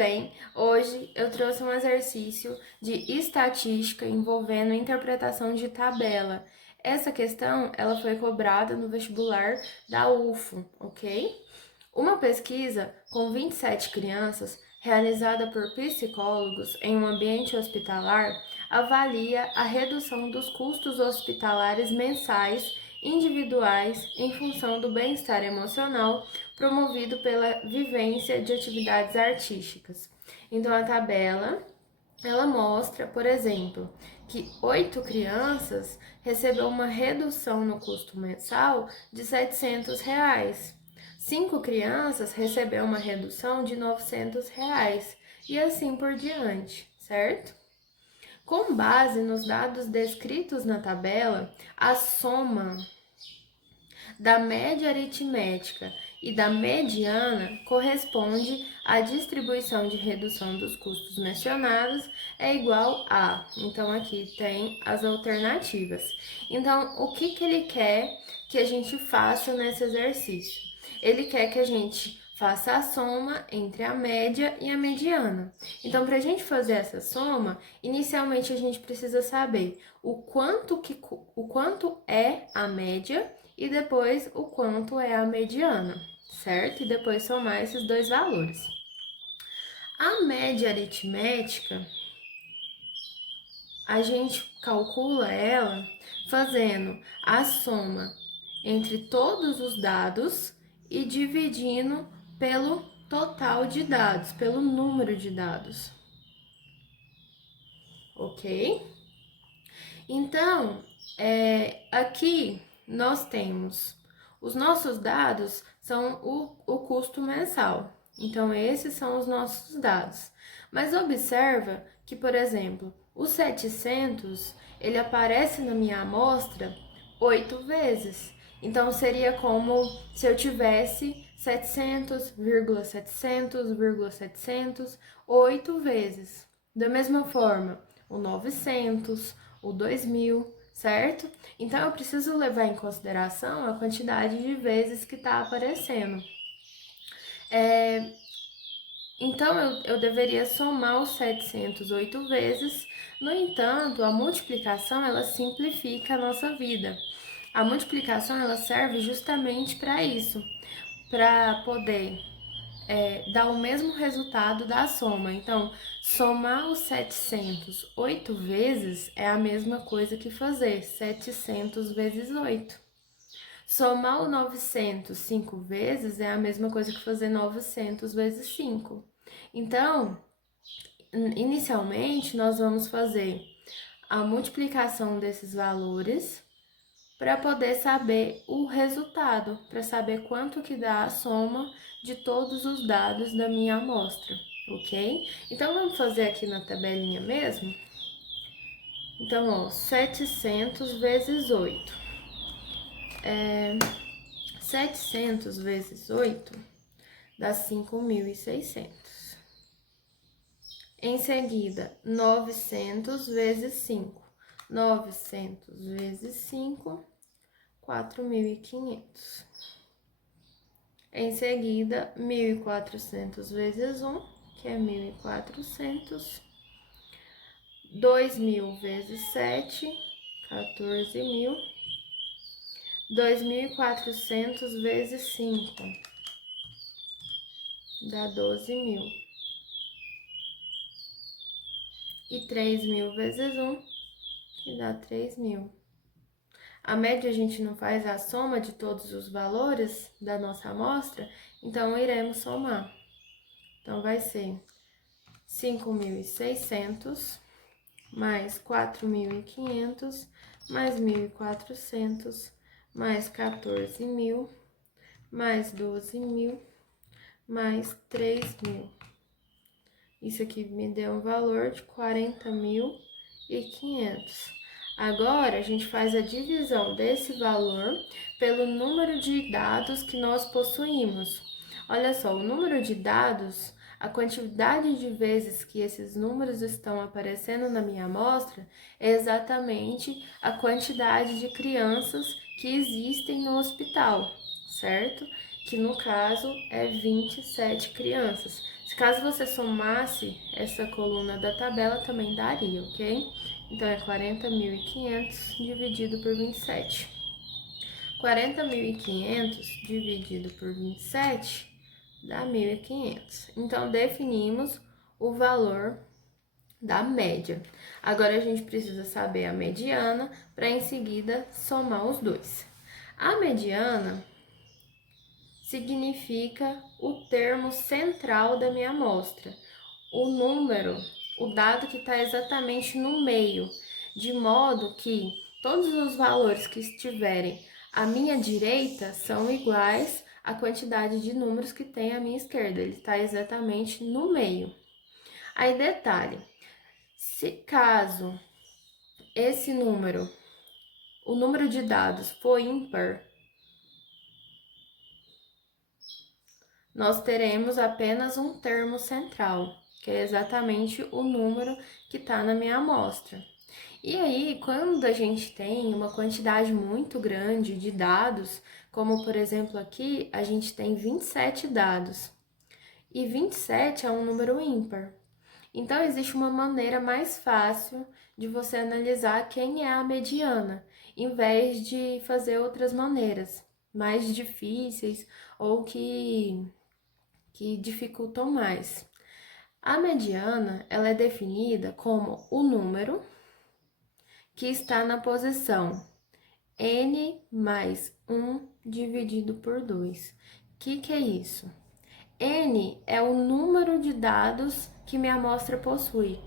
bem? Hoje eu trouxe um exercício de estatística envolvendo interpretação de tabela. Essa questão, ela foi cobrada no vestibular da UFO, ok? Uma pesquisa com 27 crianças, realizada por psicólogos em um ambiente hospitalar, avalia a redução dos custos hospitalares mensais individuais em função do bem-estar emocional promovido pela vivência de atividades artísticas. Então, a tabela ela mostra, por exemplo, que 8 crianças recebeu uma redução no custo mensal de R$ 700. 5 crianças recebeu uma redução de R$ 900 e assim por diante, certo? Com base nos dados descritos na tabela, a soma da média aritmética e da mediana corresponde à distribuição de redução dos custos mencionados é igual a. Então, aqui tem as alternativas. Então, o que ele quer que a gente faça nesse exercício? Ele quer que a gente faça a soma entre a média e a mediana. Então, para a gente fazer essa soma, inicialmente a gente precisa saber o quanto é a média e depois o quanto é a mediana, certo? E depois somar esses dois valores. A média aritmética, a gente calcula ela fazendo a soma entre todos os dados e dividindo pelo total de dados, pelo número de dados. Ok? Então, aqui nós temos os nossos dados são o custo mensal. Então, esses são os nossos dados. Mas observa que, por exemplo, o 700, ele aparece na minha amostra 8 vezes. Então, seria como se eu tivesse 700,700,700, 8 vezes. Da mesma forma, o 900, o 2000, certo? Então, eu preciso levar em consideração a quantidade de vezes que está aparecendo. Então, eu deveria somar os 700 8 vezes. No entanto, a multiplicação, ela simplifica a nossa vida. A multiplicação, ela serve justamente para isso, para poder dá o mesmo resultado da soma. Então, somar os 700 8 vezes é a mesma coisa que fazer 700 vezes 8. Somar o 900 5 vezes é a mesma coisa que fazer 900 vezes 5. Então, inicialmente, nós vamos fazer a multiplicação desses valores para poder saber o resultado, para saber quanto que dá a soma de todos os dados da minha amostra, ok? Então, vamos fazer aqui na tabelinha mesmo? Então, ó, 700 vezes 8. 700 vezes 8 dá 5.600. Em seguida, 900 vezes 5. 900 vezes 5, 4.500. Em seguida, 1.400 vezes 1, que é 1.400. 2.000 vezes 7, 14.000. 2.400 vezes 5, dá 12.000. E 3.000 vezes 1, que dá 3.000. A média a gente não faz a soma de todos os valores da nossa amostra, então iremos somar. Então, vai ser 5.600 mais 4.500 mais 1.400 mais 14.000 mais 12.000 mais 3.000. Isso aqui me deu um valor de 40.500. Agora, a gente faz a divisão desse valor pelo número de dados que nós possuímos. Olha só, o número de dados, a quantidade de vezes que esses números estão aparecendo na minha amostra é exatamente a quantidade de crianças que existem no hospital, certo? Que no caso é 27 crianças. Caso você somasse essa coluna da tabela, também daria, ok? Então, é 40.500 dividido por 27. 40.500 dividido por 27 dá 1.500. Então, definimos o valor da média. Agora, a gente precisa saber a mediana para, em seguida, somar os dois. A mediana significa o termo central da minha amostra, o número, o dado que está exatamente no meio, de modo que todos os valores que estiverem à minha direita são iguais à quantidade de números que tem à minha esquerda, ele está exatamente no meio. Aí, detalhe, se caso esse número, o número de dados for ímpar, nós teremos apenas um termo central, que é exatamente o número que está na minha amostra. E aí, quando a gente tem uma quantidade muito grande de dados, como por exemplo aqui, a gente tem 27 dados, e 27 é um número ímpar. Então, existe uma maneira mais fácil de você analisar quem é a mediana, em vez de fazer outras maneiras mais difíceis ou que dificultam mais. A mediana, ela é definida como o número que está na posição n mais 1 dividido por 2. O que é isso? N é o número de dados que minha amostra possui.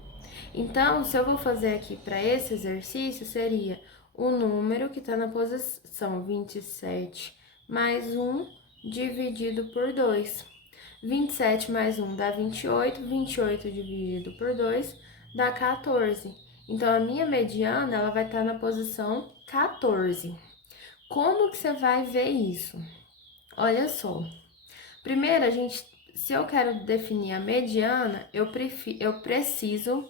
Então, se eu vou fazer aqui para esse exercício, seria o número que está na posição 27 mais 1 dividido por 2. 27 mais 1 dá 28, 28 dividido por 2 dá 14. Então, a minha mediana, ela vai estar na posição 14. Como que você vai ver isso? Olha só. Primeiro, se eu quero definir a mediana, eu preciso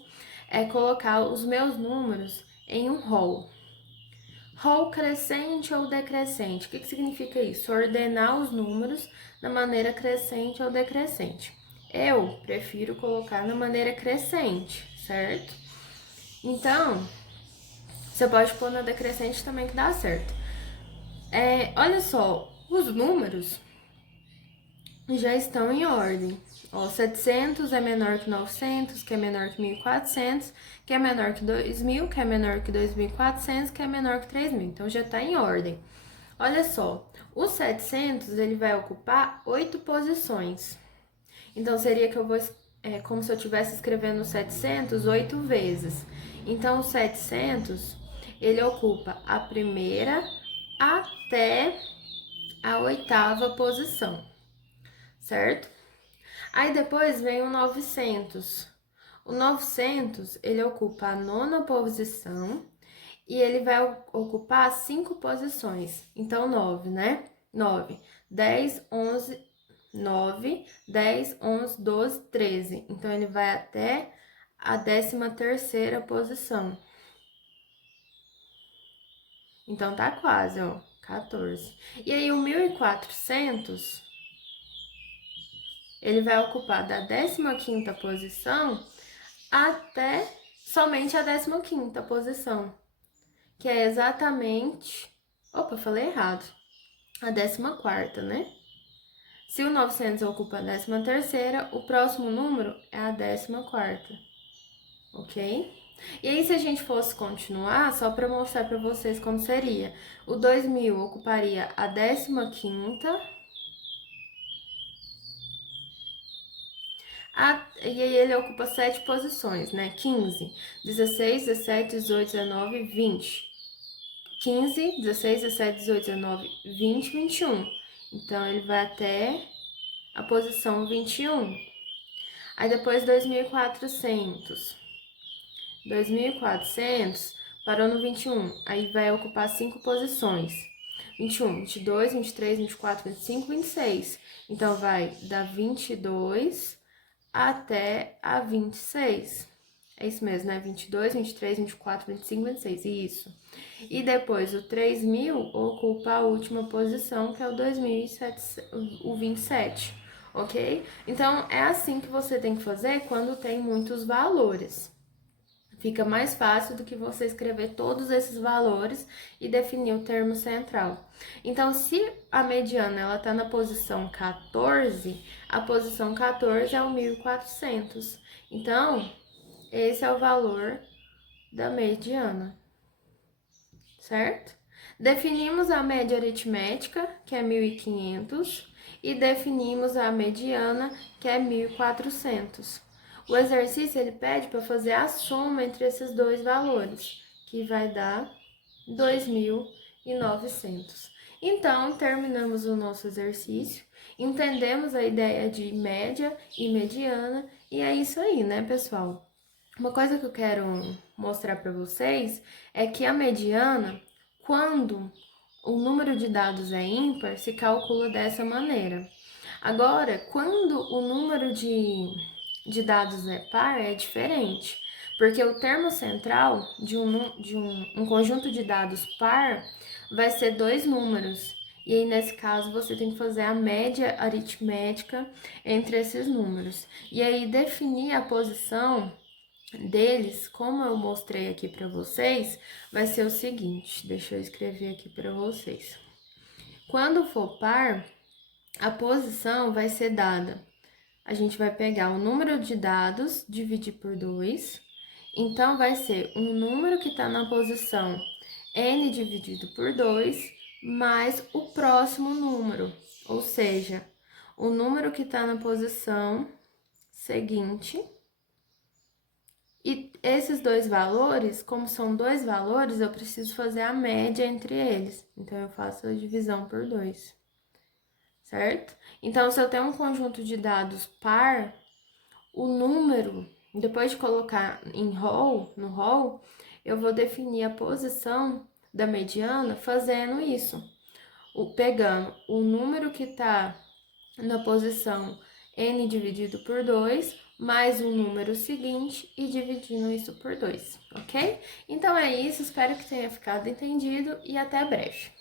colocar os meus números em um rol. Rol crescente ou decrescente. O que significa isso? Ordenar os números da maneira crescente ou decrescente. Eu prefiro colocar na maneira crescente, certo? Então, você pode pôr na decrescente também que dá certo. Olha só, os números já estão em ordem. Ó, 700 é menor que 900, que é menor que 1.400, que é menor que 2.000, que é menor que 2.400, que é menor que 3.000. Então, já está em ordem. Olha só, o 700, ele vai ocupar 8 posições. Então, seria que eu vou... como se eu estivesse escrevendo 700 8 vezes. Então, o 700, ele ocupa a primeira até a 8ª posição, certo? Aí depois vem o 900. O 900, ele ocupa a 9ª posição e ele vai ocupar 5 posições. Então, 9, né? 9, 10, 11, 9, 10, 11, 12, 13. Então, ele vai até a 13ª posição. Então, tá quase, ó, 14. E aí, o 1.400... ele vai ocupar da 15ª posição até somente a 15ª posição, que é exatamente... Opa, falei errado. A 14ª, né? Se o 900 ocupa a 13ª, o próximo número é a 14ª, ok? E aí, se a gente fosse continuar, só para mostrar para vocês como seria, o 2.000 ocuparia a 15ª, e aí ele ocupa 7 posições, né? 15, 16, 17, 18, 19, 20. 15, 16, 17, 18, 19, 20, 21. Então, ele vai até a posição 21. Aí, depois, 2.400. 2.400 parou no 21. Aí, vai ocupar 5 posições. 21, 22, 23, 24, 25, 26. Então, vai da 22 até a 26. É isso mesmo, né? 22, 23, 24, 25, 26. Isso. E depois o 3.000 ocupa a última posição, que é o 2.007, o 27. ok? Então, é assim que você tem que fazer quando tem muitos valores. Fica mais fácil do que você escrever todos esses valores e definir o termo central. Então, se a mediana ela está na posição 14, a posição 14 é o 1.400. Então, esse é o valor da mediana, certo? Definimos a média aritmética, que é 1.500, e definimos a mediana, que é 1.400. O exercício ele pede para fazer a soma entre esses dois valores, que vai dar 2.900. Então, terminamos o nosso exercício, entendemos a ideia de média e mediana, e é isso aí, né, pessoal? Uma coisa que eu quero mostrar para vocês é que a mediana, quando o número de dados é ímpar, se calcula dessa maneira. Agora, quando o número de dados é par, é diferente, porque o termo central de um conjunto de dados par vai ser dois números. E aí, nesse caso, você tem que fazer a média aritmética entre esses números. E aí, definir a posição deles, como eu mostrei aqui para vocês, vai ser o seguinte, deixa eu escrever aqui para vocês. Quando for par, a posição vai ser dada. A gente vai pegar o número de dados, dividir por 2. Então, vai ser um número que está na posição n dividido por 2, mais o próximo número. Ou seja, o número que está na posição seguinte. E esses dois valores, como são dois valores, eu preciso fazer a média entre eles. Então, eu faço a divisão por 2, certo? Então, se eu tenho um conjunto de dados par, o número, depois de colocar no row, eu vou definir a posição da mediana fazendo isso. Pegando o número que está na posição n dividido por 2, mais o número seguinte e dividindo isso por 2, ok? Então é isso, espero que tenha ficado entendido e até breve.